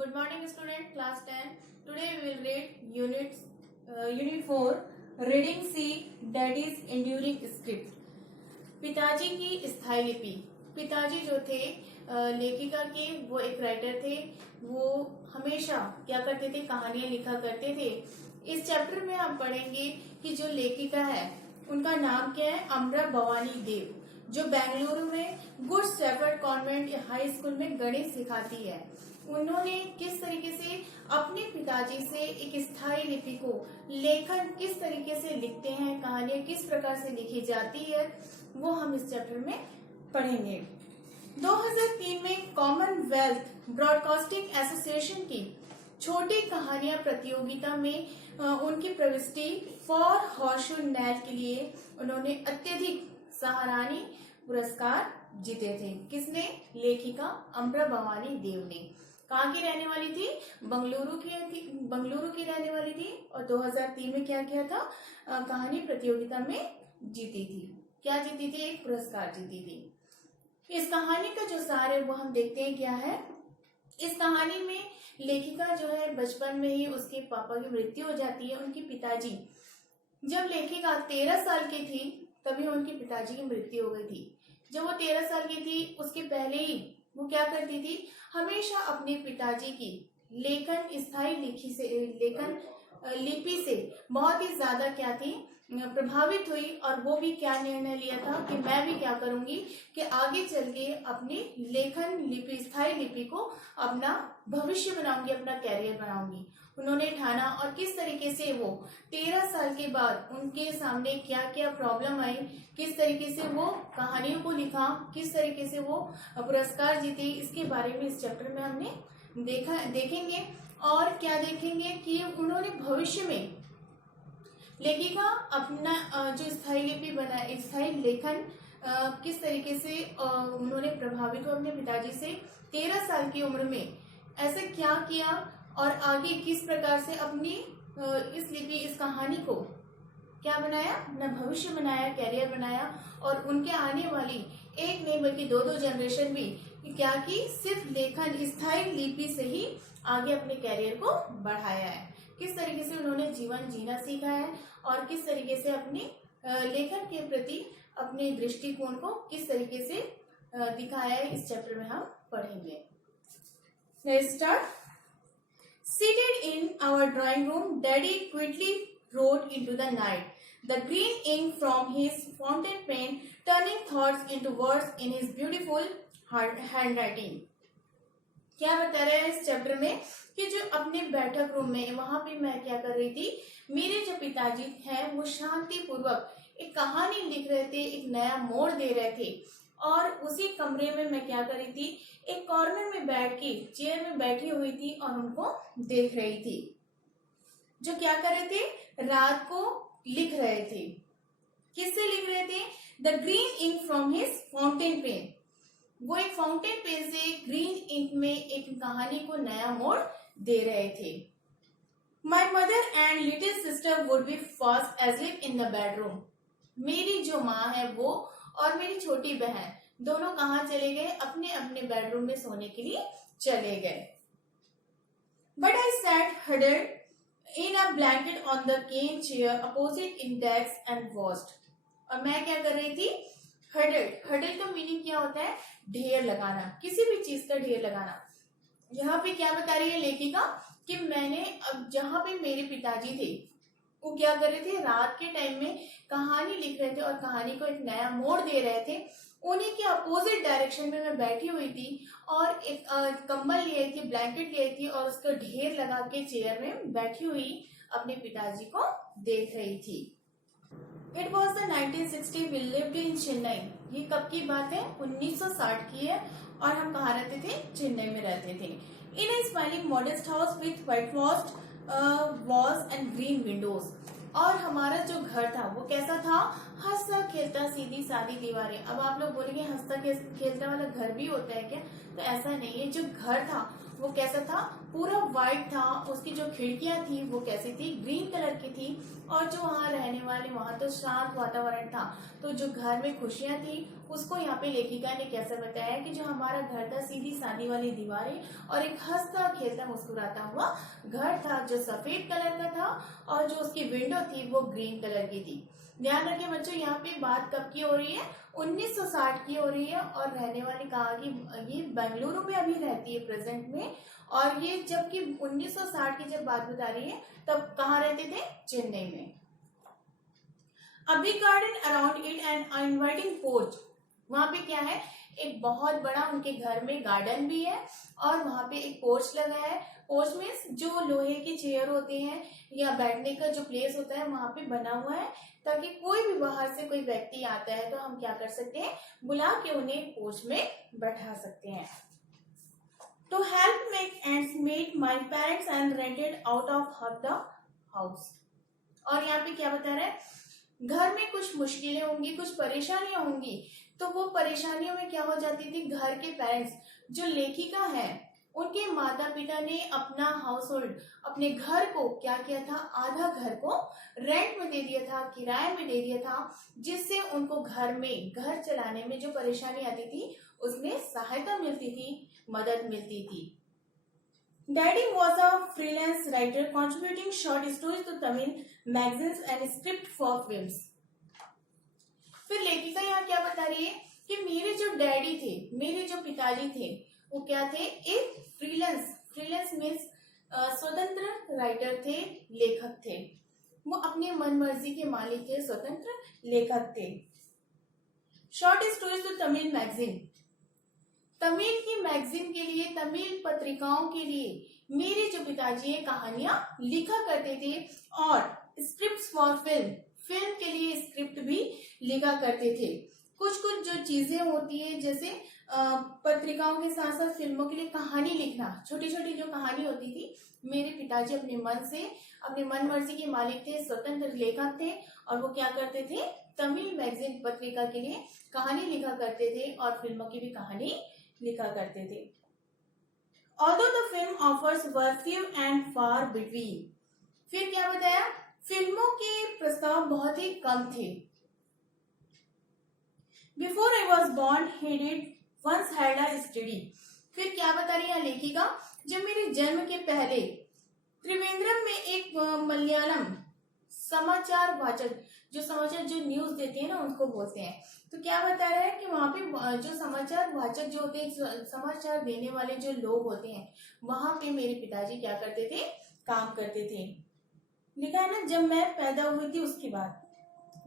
Good morning, student. Class 10. Today we will read Unit 4. Reading C. Daddy's Enduring Script. पिताजी की स्थायी लिपि। पिताजी जो थे लेखिका के, वो एक राइटर थे। वो हमेशा क्या करते थे, कहानियां लिखा करते थे। इस चैप्टर में हम पढ़ेंगे कि जो लेखिका है उनका नाम क्या है, अमरा भवानी देव, जो बेंगलुरु में good shepherd convent high school में गणित सिखाती है। उन्होंने किस तरीके से अपने पिताजी से एक स्थायी लिपि को, लेखन किस तरीके से लिखते हैं, कहानियां किस प्रकार से लिखी जाती है, वो हम इस चैप्टर में पढ़ेंगे। 2003 में कॉमनवेल्थ ब्रॉडकास्टिंग एसोसिएशन की छोटी कहानियां प्रतियोगिता में उनकी प्रविष्टि फॉर हॉर्सशू नेल के लिए उन्होंने अत्यधिक सराहनीय पुरस्कार जीते थे। किसने? लेखिका अमरा भवानी देव ने। कहाँ की रहने वाली थी? बंगलुरु की रहने वाली थी और 2003 में क्या किया था, कहानी प्रतियोगिता में जीती थी। क्या जीती थी? एक पुरस्कार जीती थी। इस कहानी का जो सार है वो हम देखते हैं क्या है। इस कहानी में लेखिका जो है बचपन में ही उसके पापा की मृत्यु हो जाती है। उनकी पिताजी, जब लेखिका 13 साल की थी तभी उनके पिताजी की मृत्यु हो गई थी। जब वो 13 साल की थी उसके पहले ही वो क्या करती थी, हमेशा अपने पिताजी की स्थायी लिपि से बहुत ही ज्यादा क्या थी, प्रभावित हुई। और वो भी क्या निर्णय लिया था कि मैं भी क्या करूंगी कि आगे चल के अपनी स्थायी लिपि को अपना भविष्य बनाऊंगी, अपना कैरियर बनाऊंगी। उन्होंने ठाना और किस तरीके से वो 13 साल के बाद उनके सामने क्या क्या प्रॉब्लम आई, किस तरीके से वो कहानियों को लिखा, किस तरीके से वो पुरस्कार जीते, इसके बारे में इस चैप्टर में हमने देखेंगे। और क्या देखेंगे कि उन्होंने भविष्य में लेखिका अपना जो स्थायी लिपि बना, स्थायी लेखन किस तरीके से उन्होंने प्रभावित हुआ अपने पिताजी से। 13 साल की उम्र में ऐसा क्या किया और आगे किस प्रकार से अपनी इस कहानी को क्या बनाया, अपना भविष्य बनाया, कैरियर बनाया। और उनके आने वाली एक नहीं बल्कि दो जनरेशन भी क्या की, सिर्फ लेखन स्थायी लिपि से ही आगे अपने कैरियर को बढ़ाया है। किस तरीके से उन्होंने जीवन जीना सीखा है और किस तरीके से अपने लेखन के प्रति अपने दृष्टिकोण को किस तरीके से दिखाया है, इस चैप्टर में हम पढ़ेंगे। Let's start. Seated in our drawing room, Daddy quickly wrote into the night, the green ink from his fountain pen turning thoughts into words in his beautiful handwriting. क्या बता रहे हैं इस चैप्टर में कि जो अपने बैठक रूम में, वहां पे मैं क्या कर रही थी, मेरे जो पिताजी हैं वो शांति पूर्वक एक कहानी लिख रहे थे, एक नया मोड़ दे रहे थे। और उसी कमरे में मैं क्या कर रही थी, एक कॉर्नर में बैठ के चेयर में बैठी हुई थी और उनको देख रही थी। जो क्या कर रहे थे, रात को लिख रहे थे। किससे लिख रहे थे? The green ink from his fountain pen. वो एक फाउंटेन पेन से ग्रीन इंक में एक कहानी को नया मोड़ दे रहे थे। My mother and little sister would be fast asleep in the bedroom. मेरी जो माँ है वो और मेरी छोटी बहन दोनों कहाँ चले गए, अपने अपने बेडरूम में सोने के लिए चले गए। But I sat huddled in a blanket on the cane chair opposite in desk and watched। और मैं क्या कर रही थी, हडल का मीनिंग क्या होता है, ढेर लगाना, किसी भी चीज का ढेर लगाना। यहाँ पे क्या बता रही है लेखिका कि मैंने अब जहाँ पे मेरे पिताजी थे वो क्या कर रहे थे, रात के टाइम में कहानी लिख रहे थे और कहानी को एक नया मोड़ दे रहे थे। उन्हीं के अपोजिट डायरेक्शन में मैं बैठी हुई थी और एक कंबल लिए थी, ब्लैंकेट लिए थी और उसका ढेर लगा के चेयर में बैठी हुई अपने पिताजी को देख रही थी। It was the 1960 we lived in Chennai। ये कब की बात है? 1960 की है और हम कहाँ रहते थे? चेन्नई में रहते थे। In a smiling modest house with whitewashed walls and green windows। और हमारा जो घर था वो कैसा था? हंसता खेलता, सीधी सादी दीवारें। अब आप लोग बोलेंगे हंसता खेलता वाला घर भी होता है क्या? तो ऐसा नहीं है। जो घर था वो कैसा था? पूरा व्हाइट था। उसकी जो खिड़कियां थी वो कैसी थी? ग्रीन कलर की थी और जो वहाँ रहने वाले, वहाँ तो शांत वातावरण था, तो जो घर में खुशियां थी उसको यहाँ पे लेखिका ने कैसे बताया कि जो हमारा घर था सीधी सादी वाली दीवारें और एक हंसता खेलता मुस्कुराता हुआ घर था जो सफेद कलर का था और जो उसकी विंडो थी वो ग्रीन कलर की थी। ध्यान रखें बच्चों, यहाँ पे बात कब की हो रही है, 1960 की हो रही है और रहने वाली कहा कि ये बेंगलुरु में अभी रहती है प्रेजेंट में। और ये जबकि 1960 की जब बात बता रही है तब कहाँ रहते थे, चेन्नई में। A big garden around it and an inviting porch। वहां पे क्या है, एक बहुत बड़ा उनके घर में गार्डन भी है और वहां पे एक पोर्च लगा है। पोर्च में जो लोहे के चेयर होते हैं या बैठने का जो प्लेस होता है वहां पे बना हुआ है, ताकि कोई भी बाहर से कोई व्यक्ति आता है तो हम क्या कर सकते हैं, बुला के उन्हें पोर्च में बैठा सकते हैं। To help make ends meet, my parents and rented out of the house। और यहाँ पे क्या बता रहा है, घर में कुछ मुश्किलें होंगी, कुछ परेशानियां होंगी, तो वो परेशानियों में क्या हो जाती थी, घर के पेरेंट्स जो लेखिका है उनके माता पिता ने अपना हाउस होल्ड, अपने घर को क्या किया था, आधा घर को रेंट में दे दिया था, किराए में दे दिया था, जिससे उनको घर में घर चलाने में जो परेशानी आती थी उसमें सहायता मिलती थी, मदद मिलती थी। Daddy was a freelance writer contributing short stories to Tamil magazines and script for films। फिर लेखिका यहाँ क्या बता रही है कि मेरे जो डैडी थे, मेरे जो पिताजी थे, वो क्या थे, एक फ्रीलांस मीन्स स्वतंत्र राइटर थे, लेखक थे। वो अपने मन मर्जी के मालिक थे, स्वतंत्र लेखक थे। Short stories to Tamil magazine, Tamil की मैगजीन के लिए, तमिल पत्रिकाओं के लिए मेरे जो पिताजी है कहानियां लिखा करते थे और स्क्रिप्ट्स फॉर फिल्म के लिए स्क्रिप्ट भी लिखा करते थे। कुछ जो चीजें होती है जैसे पत्रिकाओं के साथ साथ फिल्मों के लिए कहानी लिखना, छोटी छोटी जो कहानी होती थी, मेरे पिताजी अपने मन से, अपने मन मर्जी के मालिक थे, स्वतंत्र लेखक थे और वो क्या करते थे, तमिल मैगजीन पत्रिका के लिए कहानी लिखा करते थे और फिल्मों की भी कहानी लिखा करते थे। Although the film offers were few and far between। फिर क्या बताया, फिल्मों के प्रस्ताव बहुत ही कम थे। Before I was born, he did once had a study। फिर क्या बता रही है लेखिका, जब मेरे जन्म के पहले त्रिवेंद्रम में एक मलयालम समाचार वाचक, जो समाचार जो न्यूज देते हैं ना उनको बोलते हैं, तो क्या बता रहा है कि वहां पे जो समाचार वाचक जो होते हैं, समाचार देने वाले जो लोग होते हैं, वहां पे मेरे पिताजी क्या करते थे, काम करते थे। लिखा है ना, जब मैं पैदा हुई थी उसकी बात।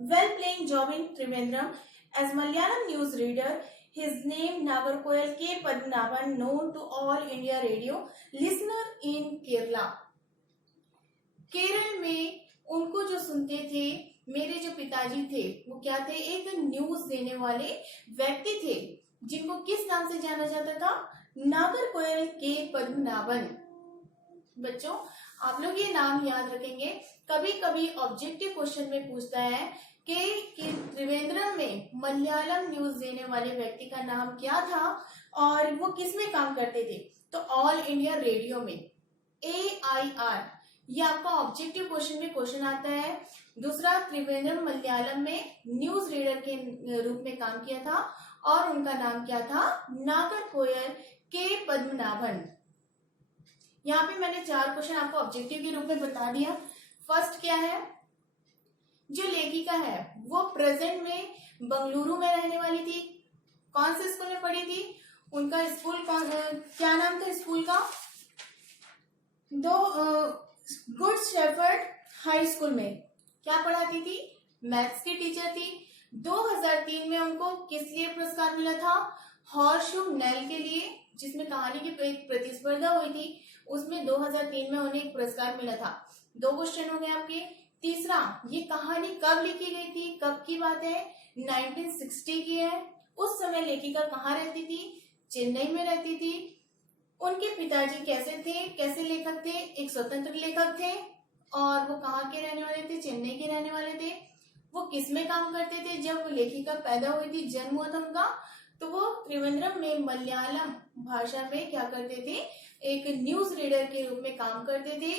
Well playing job in Trivandrum as Malayalam news reader, his name Nagercoil K Padmanabhan, known to All India Radio listener in Kerala. Kerala में उनको जो सुनते थे, मेरे जो पिताजी थे वो क्या थे, एक न्यूज देने वाले व्यक्ति थे, जिनको किस नाम से जाना जाता था, नागरकोयल के पद्मनाभन। बच्चों आप लोग ये नाम याद रखेंगे, कभी कभी ऑब्जेक्टिव क्वेश्चन में पूछता है कि त्रिवेंद्रम में मलयालम न्यूज देने वाले व्यक्ति का नाम क्या था और वो किस में काम करते थे, तो ऑल इंडिया रेडियो में, AIR, ये आपका ऑब्जेक्टिव क्वेश्चन में क्वेश्चन आता है। दूसरा, त्रिवेंद्रम मलयालम में न्यूज रीडर के रूप में काम किया था और उनका नाम क्या था, नागरकोयल के पद्मनाभन। यहाँ पे मैंने 4 क्वेश्चन आपको ऑब्जेक्टिव के रूप में बता दिया। फर्स्ट क्या है, जो लेखिका है वो प्रेजेंट में बंगलुरु में रहने वाली थी, कौन से स्कूल में पढ़ी थी, उनका स्कूल क्या नाम था स्कूल का, गुड शेफर्ड हाई स्कूल में क्या पढ़ाती थी, मैथ्स की टीचर थी। 2003 में उनको किस लिए पुरस्कार मिला था, हॉर्शू नेल के लिए, जिसमें कहानी की एक प्रतिस्पर्धा हुई थी, उसमें 2003 में उन्हें एक पुरस्कार मिला था। 2 क्वेश्चन हो गए आपके। तीसरा, ये कहानी कब लिखी गई थी, कब की बात है, 1960 की है। उस समय लेखिका कहाँ रहती थी, चेन्नई में रहती थी। उनके पिताजी कैसे थे, कैसे लेखक थे, एक स्वतंत्र लेखक थे और वो कहाँ के रहने वाले थे, चेन्नई के रहने वाले थे। वो किस में काम करते थे, जब लेखिका पैदा हुई थी, जन्म हुआ था उनका, तो वो त्रिवेंद्रम में मलयालम भाषा में क्या करते थे, एक न्यूज रीडर के रूप में काम करते थे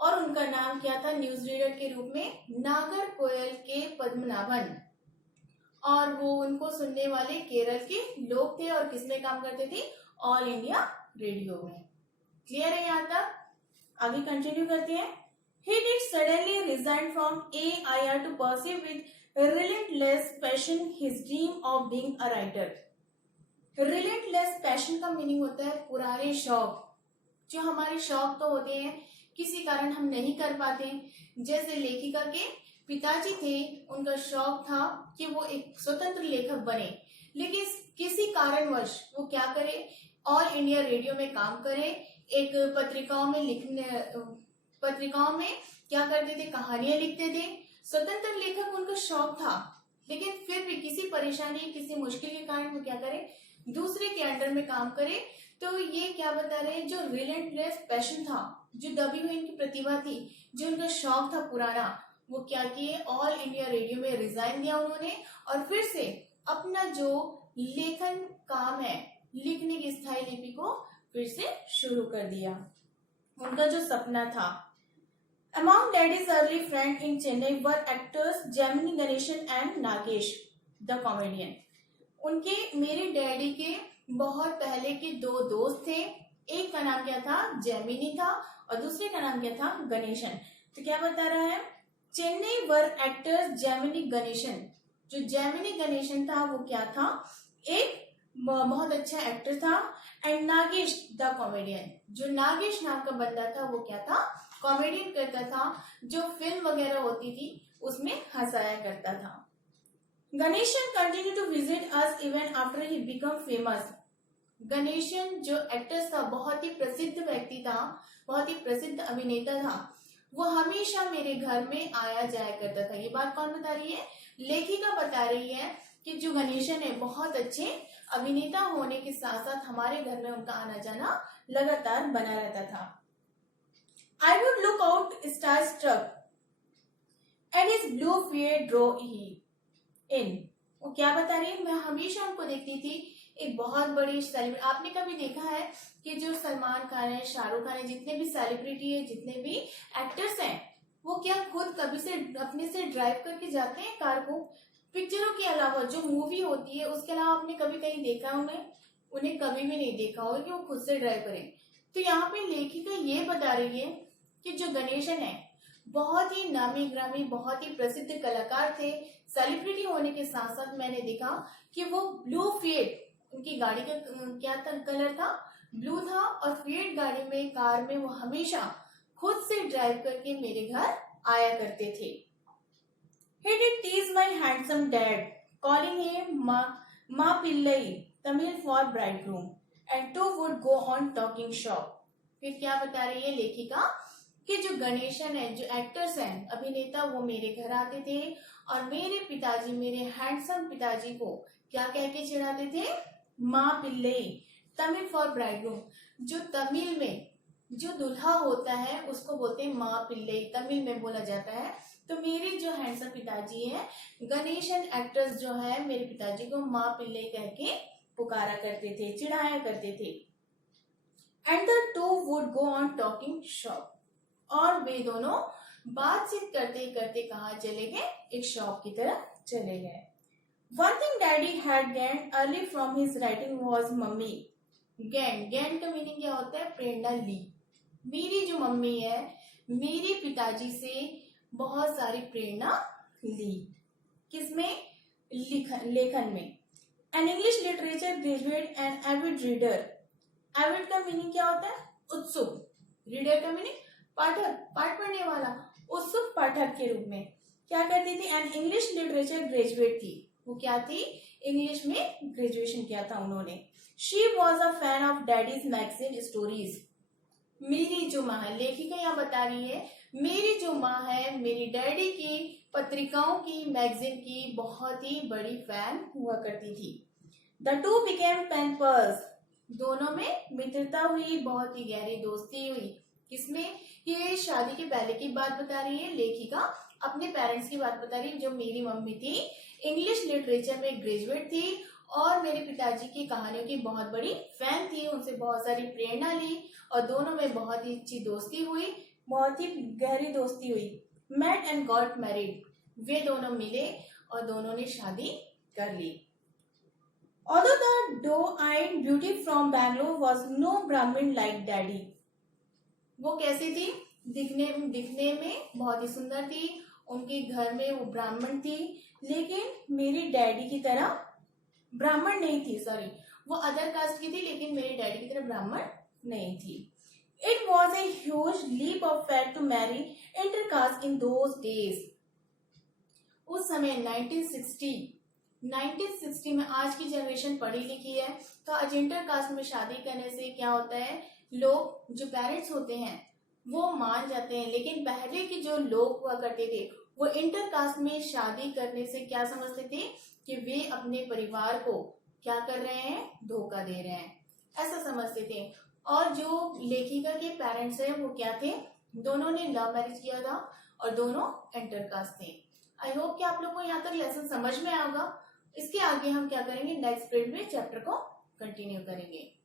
और उनका नाम क्या था न्यूज रीडर के रूप में? नागरकोयल के पद्मनाभन। और वो उनको सुनने वाले केरल के लोग थे और किसमें काम करते थे? ऑल इंडिया रेडियो में। क्लियर है यहाँ तक? आगे कंटिन्यू करते हैं। He did suddenly resign from AIR to pursue with relentless passion his dream of being a writer. Relentless passion का मीनिंग होता है पुराने शौक। जो हमारे शौक तो होते हैं, किसी कारण हम नहीं कर पाते। जैसे लेखिका के पिताजी थे, उनका शौक था कि वो एक स्वतंत्र लेखक बने, लेकिन किसी कारणवश वो क्या करे? ऑल इंडिया रेडियो में काम करे, एक पत्रिकाओं में क्या करते थे? कहानियां लिखते थे। स्वतंत्र लेखक उनका शौक था, लेकिन फिर भी किसी परेशानी, किसी मुश्किल के कारण वो क्या करे? दूसरे के अंडर में काम करे। तो ये क्या बता रहे हैं? जो रिलेंटलेस पैशन था, जो दबी हुई इनकी प्रतिभा थी, जो उनका शौक था पुराना, वो क्या किए? ऑल इंडिया रेडियो में रिजाइन दिया उन्होंने और फिर से अपना जो लेखन काम है, लिखने की स्थायी लिपि को फिर से शुरू कर दिया। उनका जो सपना था। Among Daddy's early friends in Chennai were actors Gemini Ganeshan and Nagesh, the comedian. उनके मेरे डैडी के बहुत पहले के दो दोस्त थे। एक का नाम क्या था? जेमिनी था और दूसरे का नाम क्या था? गणेशन। तो क्या बता रहा है? चेन्नई वर एक्टर्स जेमिनी गणेशन। जो जेमिनी गणेशन था वो क्या था? एक बहुत अच्छा एक्टर था। And Nagesh the comedian. जो नागेश नाम का बंदा था वो क्या था? कॉमेडियन करता था, जो फिल्म वगैरह होती थी उसमें हंसाया करता था। Ganesan continue to visit us even after he become famous. Ganesan जो एक्टर था, बहुत ही प्रसिद्ध व्यक्ति था, बहुत ही प्रसिद्ध अभिनेता था, वो हमेशा मेरे घर में आया जाया करता था। ये बात कौन बता रही है? लेखिका बता रही है कि जो गणेशन है बहुत अच्छे अभिनेता होने के साथ साथ हमारे घर में उनका आना जाना लगातार बना रहता था। I would look out starstruck and his blue fear draw he in. वो क्या बता रही है? मैं हमेशा उनको देखती थी एक बहुत बड़ी सेलिब्रिटी। आपने कभी देखा है कि जो सलमान खान है, शाहरुख खान है, जितने भी सेलिब्रिटी है, जितने भी एक्टर्स हैं, वो क्या खुद कभी से अपने से ड्राइव करके जाते हैं कार को? पिक्चरों के अलावा जो मूवी होती है उसके अलावा आपने कभी कहीं देखा उन्हें कभी भी नहीं देखा होगा कि वो खुद से ड्राइव करें। तो यहाँ पे लेखिका ये बता रही है कि जो गणेशन है बहुत ही नामी ग्रामी, बहुत ही प्रसिद्ध कलाकार थे। सेलिब्रिटी होने के साथ साथ मैंने देखा कि वो ब्लू फिएट, उनकी गाड़ी का क्या था? कलर था ब्लू था और फिएट गाड़ी में, कार में वो हमेशा खुद से ड्राइव करके मेरे घर आया करते थे। He did tease my handsome dad, calling him Ma Pillai, Tamil for bridegroom, and two would go on talking shop. फिर क्या बता रही है लेखिका कि जो गणेशन है, जो एक्टर्स हैं, अभिनेता, वो मेरे घर आते थे और मेरे पिताजी, मेरे हैंडसम पिताजी को क्या कह के चिढ़ाते थे? माँ पिल्लई, तमिल फॉर ब्राइडग्रूम। जो तमिल में जो दुल्हा होता है उसको बोलते हैं माँ पिल्लई, तमिल में बोला जाता है। तो मेरे जो हैंडसम पिताजी हैं, गणेशन एक्टर्स जो है, मेरे पिताजी को माँ पिल्लई कह के पुकारा करते थे, चिढ़ाया करते थे। And the two would go on talking shop. और वे दोनों बातचीत करते करते कहाँ चले गए? एक शॉप की तरफ चले गए। One thing Daddy had gained early from his writing was mummy. Gain का मीनिंग क्या होता है? प्रेरणा ली। मेरी जो मम्मी है, मेरे पिताजी से बहुत सारी प्रेरणा ली। किसमें? लेखन में। An English literature graduate and avid reader। avid का मीनिंग क्या होता है? उत्सुक। रीडर का मीनिंग पाठक, पाठ पढ़ने वाला। उत्सुक पाठक के रूप में क्या करती थी? एन इंग्लिश लिटरेचर ग्रेजुएट थी। वो क्या थी? इंग्लिश में ग्रेजुएशन किया था उन्होंने। She was a fan of daddies magazine stories. मेरी जो माँ है, लेखिका यहाँ बता रही है, मेरी जो माँ है मेरी डैडी की पत्रिकाओं की, मैगजीन की बहुत ही बड़ी फैन हुआ करती थी। The two became pen pals. दोनों में मित्रता हुई, बहुत ही गहरी दोस्ती हुई। किसमें? ये शादी के पहले की बात बता रही है लेखिका, अपने पेरेंट्स की बात बता रही है। जो मेरी मम्मी थी इंग्लिश लिटरेचर में ग्रेजुएट थी और मेरे पिताजी की कहानियों की बहुत बड़ी फैन थी, उनसे बहुत सारी प्रेरणा ली और दोनों में बहुत ही अच्छी दोस्ती हुई। बहुत ही गहरी दोस्ती हुई। मेट एंड गॉट मैरिड, वे दोनों मिले और दोनों ने शादी कर ली। Although the doe-eyed beauty from Bangalore was no Brahmin like daddy, वो कैसी थी? दिखने में बहुत ही सुंदर थी, उनके घर में वो ब्राह्मण थी, लेकिन मेरे डैडी की तरह ब्राह्मण नहीं थी। सॉरी, वो अदर कास्ट की थी, लेकिन मेरे डैडी की तरह ब्राह्मण नहीं थी। It was a huge leap of faith to marry intercaste in those days. उस समय 1960 में, आज की जनरेशन पढ़ी लिखी है, तो आज इंटर कास्ट में शादी करने से क्या होता है, लोग जो पेरेंट्स होते हैं वो मान जाते हैं, लेकिन पहले के जो लोग हुआ करते थे वो इंटर कास्ट में शादी करने से क्या समझते थे कि वे अपने परिवार को क्या कर रहे हैं, धोखा दे रहे हैं, ऐसा समझते थे। और जो लेखिका के पेरेंट्स हैं वो क्या थे, दोनों ने लव मैरिज किया था और दोनों इंटर कास्ट थे। आई होप कि आप लोग को यहाँ तक लेसन समझ में आएगा। इसके आगे हम क्या करेंगे, नेक्स्ट पीरियड में चैप्टर को कंटिन्यू करेंगे।